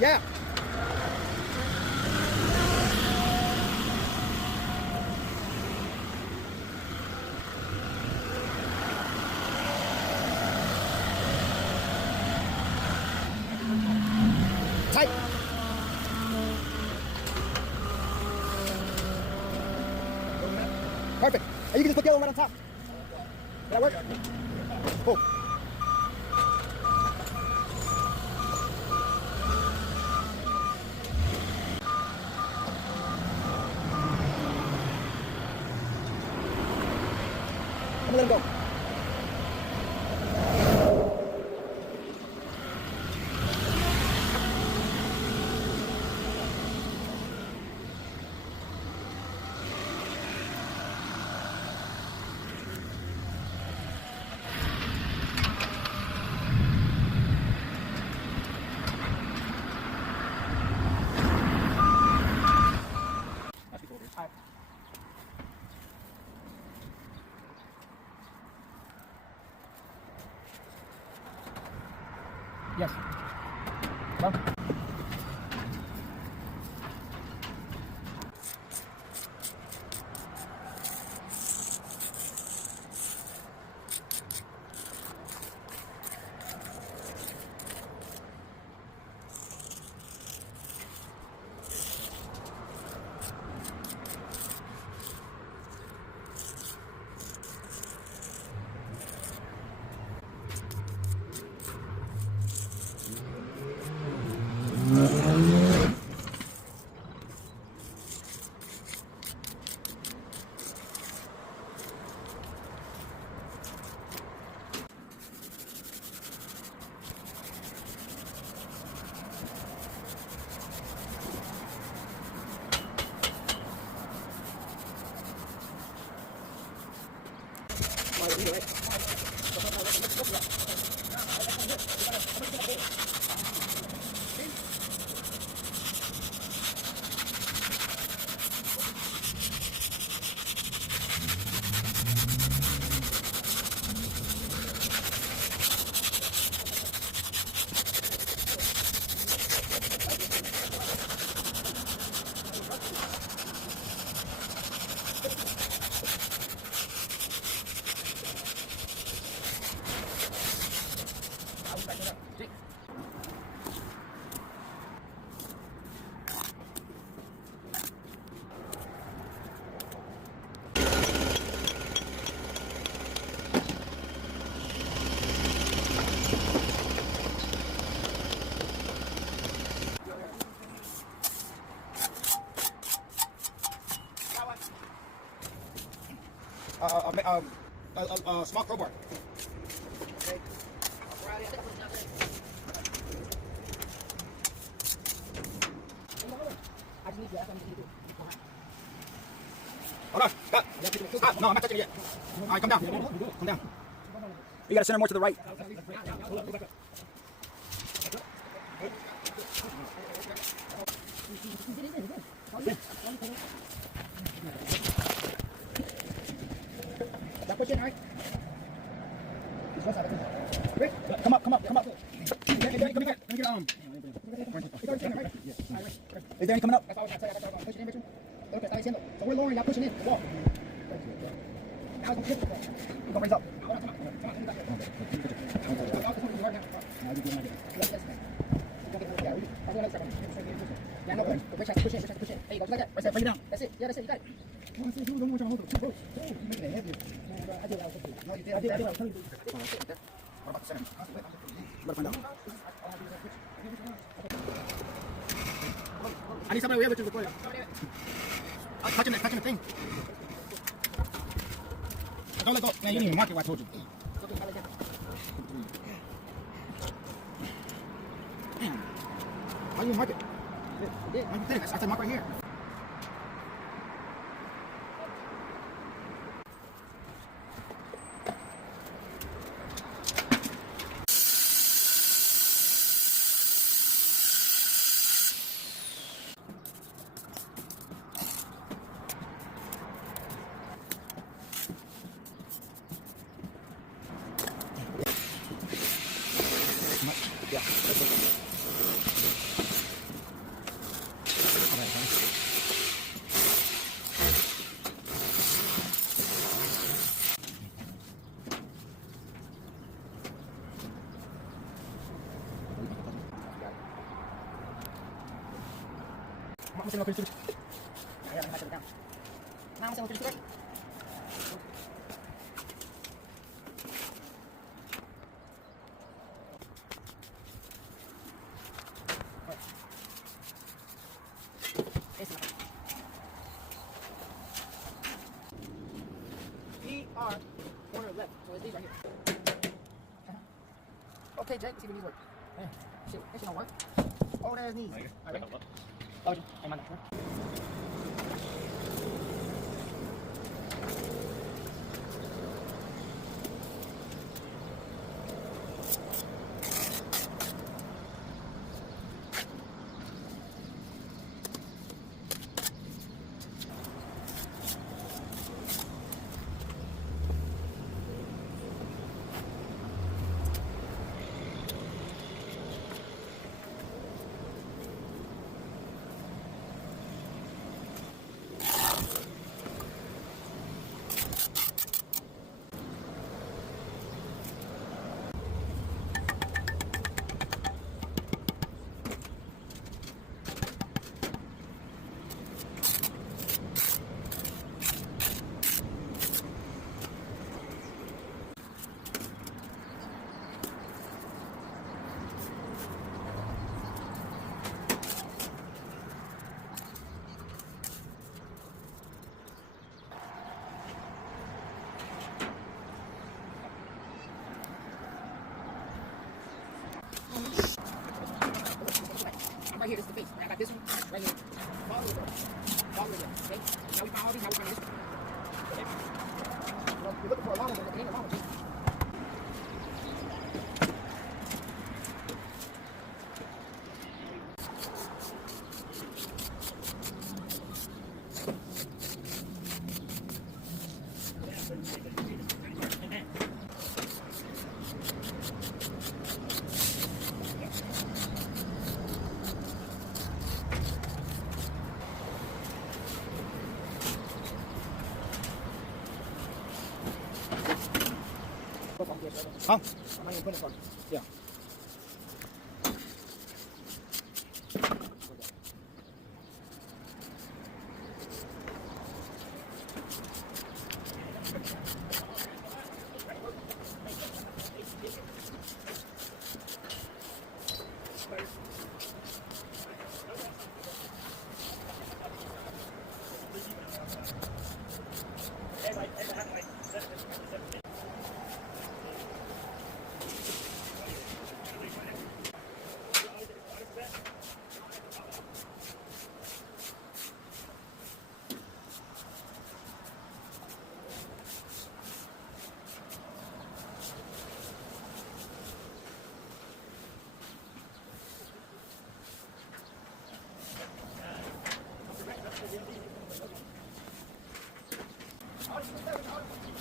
Yeah. Tight. Perfect. And you can just put the other one right on top. Did that work? Cool. I'm gonna let him go. Yes. Go. A small crowbar. Okay. Hold on. Stop. Stop. No, I'm not touching it yet. All right, come down. Come down. You gotta center more to the right. me get Is there any coming up? That's all I'm trying to tell you. That's all I'm pushing in with you. Look, that's all he's in. So we're lowering, y'all pushing in. Walk. Now it's going to shift the front. We're gonna raise up. Come on, come on. Come on, come on. Y'all can put it right now. Yes, yes, man. Don't get moved. Yeah, I'll do another step on it. Yeah, no, but Rich has to push in. Rich has to push in. There you go. Just like that. Right there, bring it down. That's it. Yeah, that's it. You got it. You want to see who's the one trying to hold it? You're making it heavier. I did what I was supposed to do. No, you did. I did what I was supposed to do. What about the center? Better find out. I need somebody over here to record it. Touching the thing. Don't let go. Man, you didn't even mark it what I told you. Damn. Why you didn't mark it? I said mark right here. Yeah, that's it. I'm saying no 32. Yeah, I'm it down. Now I'm saying 32, right? PR corner left. So it's these right here. Okay, Jake, let's see what these work. Man, shit, that shit don't work. Old ass knees. Alright. Oh, I'm on that. Right here, this is the face. I got this one right here. Follow it, bro. Follow it, okay? Now we found all these, now we find this one. Okay? Well, you're looking for a long one, but it ain't a long one, just. Huh? I'm not even putting it on. Yeah.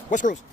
What screws?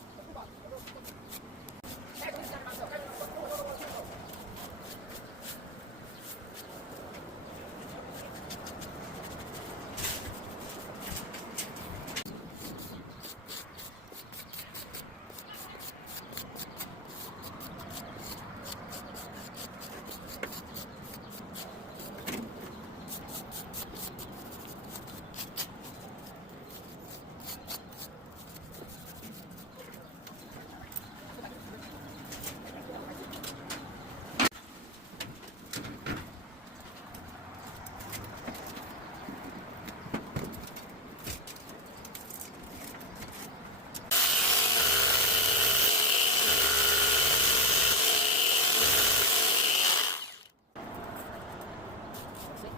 Let's see.